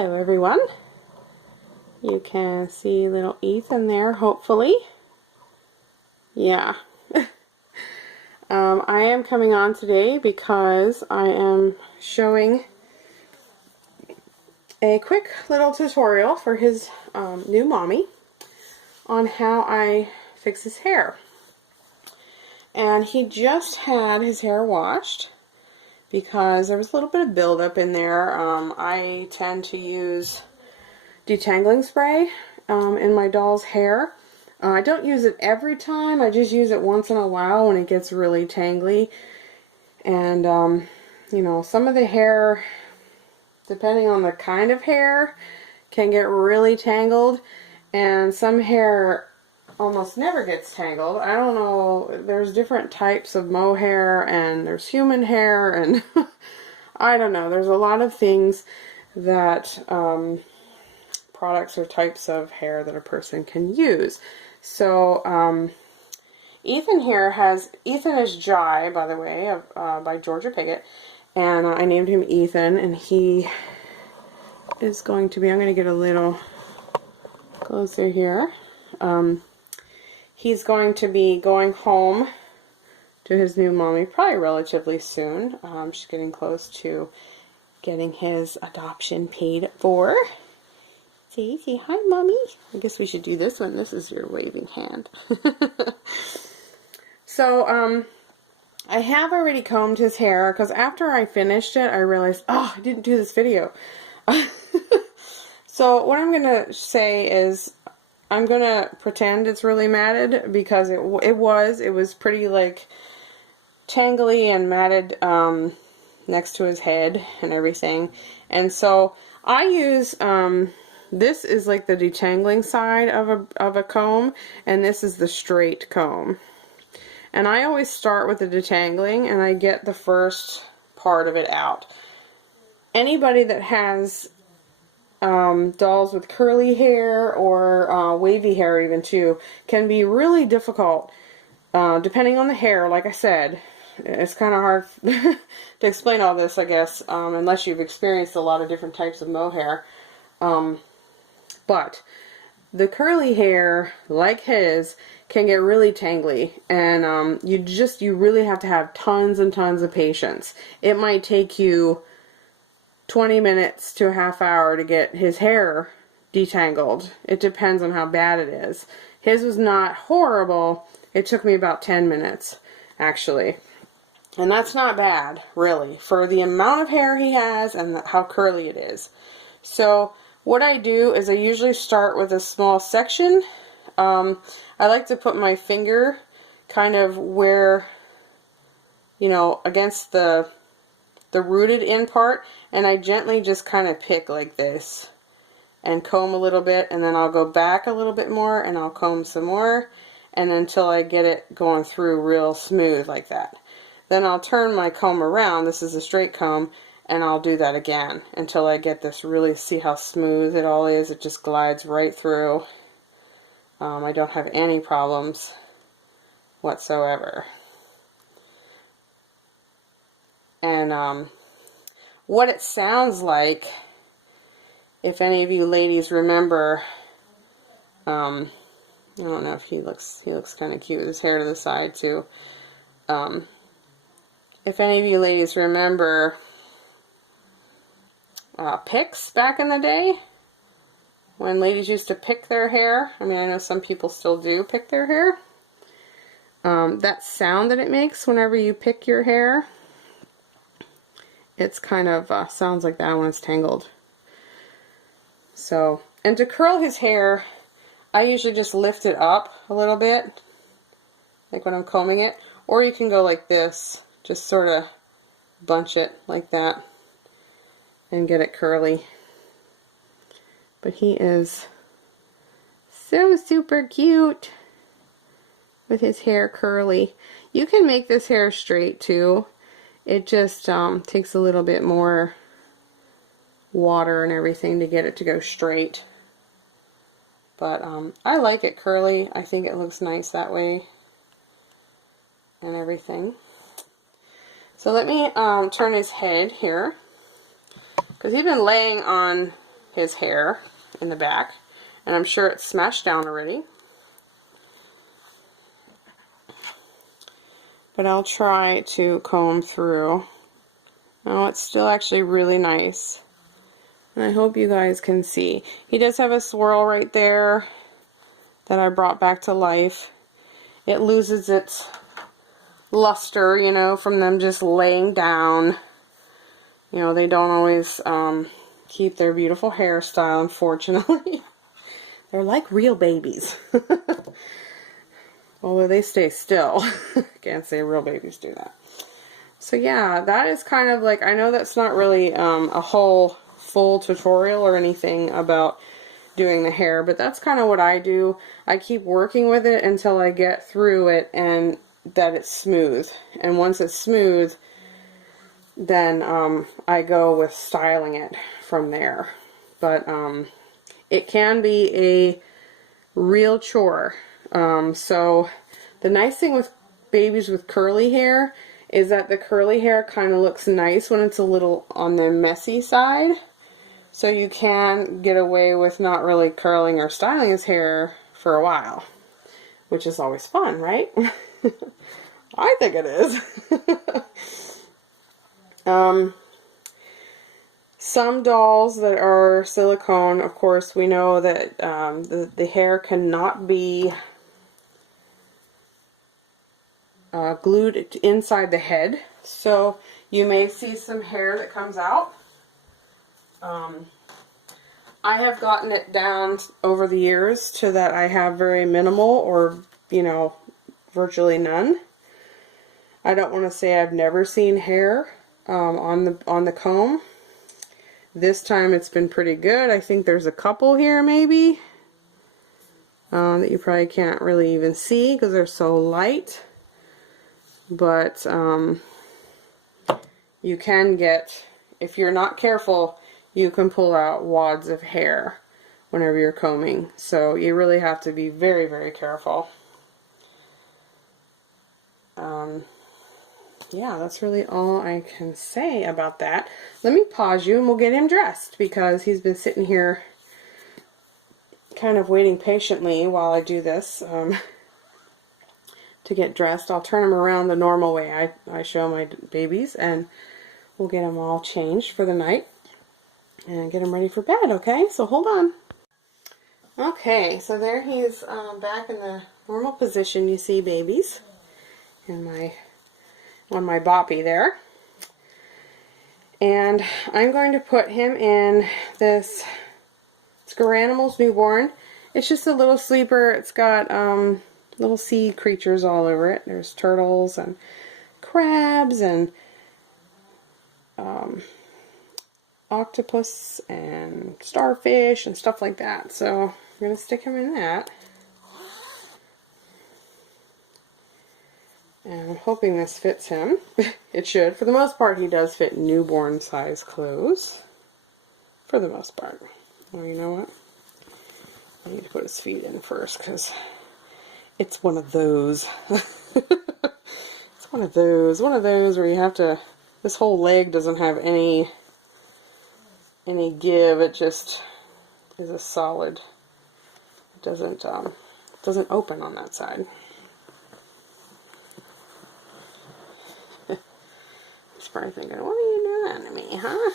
Hello everyone. You can see little Ethan there, hopefully. Yeah. I am coming on today because I am showing a quick little tutorial for his new mommy on how I fix his hair. And he just had his hair washed because there was a little bit of buildup in there. I tend to use detangling spray in my doll's hair. I don't use it every time. I just use it once in a while when it gets really tangly. And, you know, some of the hair, depending on the kind of hair, can get really tangled. And some hair almost never gets tangled. I don't know, there's different types of mohair and there's human hair and I don't know, there's a lot of things that products or types of hair that a person can use. So Ethan is Jai, by the way, by Jorja Pigott, and I named him Ethan, and he is going to be, I'm going to get a little closer here. He's going to be going home to his new mommy probably relatively soon. She's getting close to getting his adoption paid for. Say hi, mommy. I guess we should do this one. This is your waving hand. So, I have already combed his hair because after I finished it, I realized, oh, I didn't do this video. So what I'm going to say is, I'm going to pretend it's really matted because it was pretty like tangly and matted next to his head and everything. And so I use, this is like the detangling side of a comb, and this is the straight comb. And I always start with the detangling and I get the first part of it out. Anybody that has dolls with curly hair or wavy hair even too can be really difficult depending on the hair. Like I said, it's kind of hard to explain all this, I guess, unless you've experienced a lot of different types of mohair. But the curly hair, like his, can get really tangly, and you really have to have tons and tons of patience. It might take you 20 minutes to a half hour to get his hair detangled. It depends on how bad it is. His was not horrible. It took me about 10 minutes, actually. And that's not bad, really, for the amount of hair he has and how curly it is. So what I do is I usually start with a small section. I like to put my finger kind of where, you know, against the rooted in part, and I gently just kind of pick like this and comb a little bit, and then I'll go back a little bit more and I'll comb some more, and until I get it going through real smooth like that. Then I'll turn my comb around, this is a straight comb, and I'll do that again until I get this really, see how smooth it all is. It just glides right through. I don't have any problems whatsoever. And what it sounds like, if any of you ladies remember, I don't know if he looks kind of cute with his hair to the side too. If any of you ladies remember picks back in the day, when ladies used to pick their hair, I mean, I know some people still do pick their hair. That sound that it makes whenever you pick your hair, it's kind of sounds like that when it's tangled. So, and to curl his hair, I usually just lift it up a little bit, like when I'm combing it, or you can go like this, just sort of bunch it like that and get it curly. But he is so super cute with his hair curly. You can make this hair straight too. It just takes a little bit more water and everything to get it to go straight. But I like it curly. I think it looks nice that way and everything. So let me turn his head here, because he's been laying on his hair in the back, and I'm sure it's smashed down already. But I'll try to comb through. Oh, it's still actually really nice. And I hope you guys can see. He does have a swirl right there that I brought back to life. It loses its luster, you know, from them just laying down. You know, they don't always keep their beautiful hairstyle, unfortunately. They're like real babies. Although they stay still. Can't say real babies do that. So yeah, that is kind of like, I know that's not really a whole full tutorial or anything about doing the hair, but that's kind of what I do. I keep working with it until I get through it and that it's smooth. And once it's smooth, then I go with styling it from there. But it can be a real chore. So the nice thing with babies with curly hair is that the curly hair kind of looks nice when it's a little on the messy side. So you can get away with not really curling or styling his hair for a while, which is always fun, right? I think it is. Some dolls that are silicone, of course, we know that the hair cannot be glued inside the head, so you may see some hair that comes out. I have gotten it down over the years to that I have very minimal or, you know, virtually none. I don't want to say I've never seen hair on the comb. This time it's been pretty good. I think there's a couple here maybe that you probably can't really even see because they're so light. But you can get, if you're not careful, you can pull out wads of hair whenever you're combing. So you really have to be very, very careful. Yeah, that's really all I can say about that. Let me pause you and we'll get him dressed because he's been sitting here kind of waiting patiently while I do this to get dressed. I'll turn him around the normal way I show my babies, and we'll get him all changed for the night and get him ready for bed, okay? So hold on. Okay, so there he's back in the normal position you see babies in on my boppy there. And I'm going to put him in this Scaranimals Newborn. It's just a little sleeper. It's got little sea creatures all over it. There's turtles and crabs and octopus and starfish and stuff like that. So I'm going to stick him in that. And I'm hoping this fits him. It should. For the most part, he does fit newborn size clothes. For the most part. Well, you know what? I need to put his feet in first because it's one of those. It's one of those where you have to, this whole leg doesn't have any give. It just is a solid. It doesn't open on that side. He's probably thinking, what are you doing to me, huh?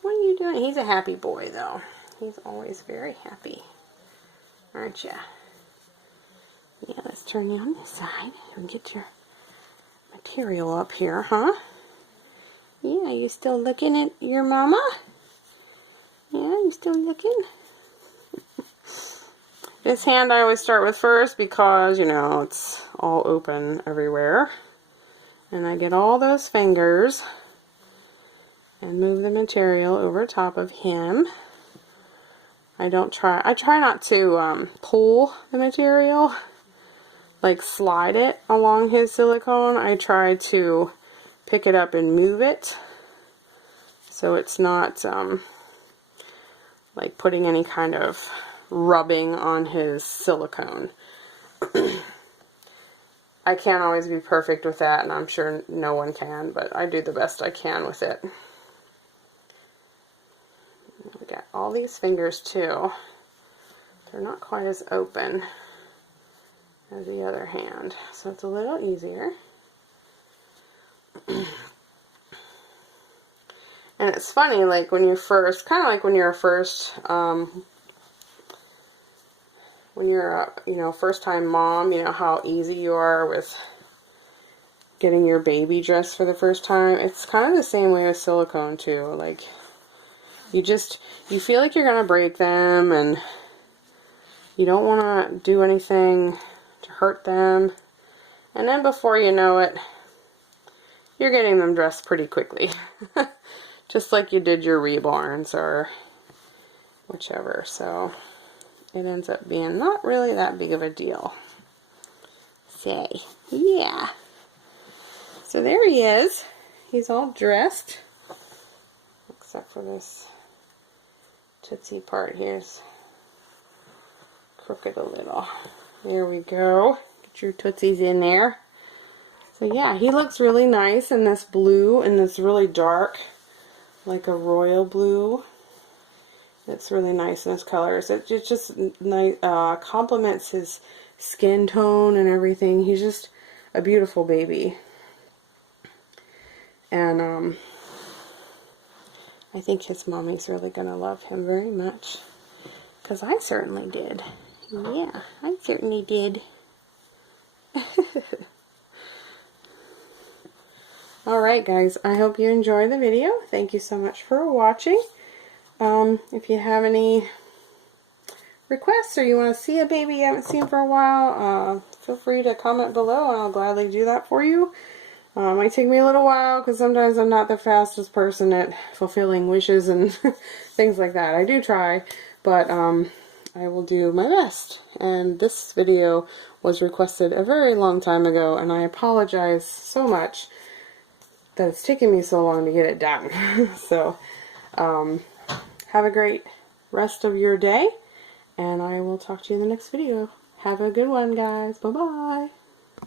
What are you doing? He's a happy boy, though. He's always very happy. Aren't ya? Yeah, let's turn you on this side and get your material up here, huh? Yeah, you still looking at your mama? Yeah, you still looking? This hand I always start with first because, you know, it's all open everywhere. And I get all those fingers and move the material over top of him. I try not to pull the material, like slide it along his silicone. I try to pick it up and move it so it's not like putting any kind of rubbing on his silicone. I can't always be perfect with that, and I'm sure no one can, but I do the best I can with it. We got all these fingers too. They're not quite as open as the other hand, so it's a little easier. And it's funny, like when you first, kind of like when you're first, when you're a, you know, first-time mom, you know how easy you are with getting your baby dressed for the first time. It's kind of the same way with silicone too. Like you feel like you're gonna break them, and you don't want to do anything to hurt them, and then before you know it, you're getting them dressed pretty quickly. Just like you did your reborns or whichever. So it ends up being not really that big of a deal. Say, yeah. So there he is. He's all dressed. Except for this tootsie part here's crooked a little. There we go. Get your tootsies in there. So yeah, he looks really nice in this blue and this really dark, like a royal blue. It's really nice in his colors. It just nice, complements his skin tone and everything. He's just a beautiful baby. And I think his mommy's really gonna love him very much, because I certainly did. Yeah, I certainly did. Alright guys, I hope you enjoyed the video. Thank you so much for watching. If you have any requests or you want to see a baby you haven't seen for a while, feel free to comment below and I'll gladly do that for you. It might take me a little while because sometimes I'm not the fastest person at fulfilling wishes and things like that. I do try, but I will do my best. And this video was requested a very long time ago, and I apologize so much that it's taken me so long to get it done. So, have a great rest of your day, and I will talk to you in the next video. Have a good one, guys. Bye-bye.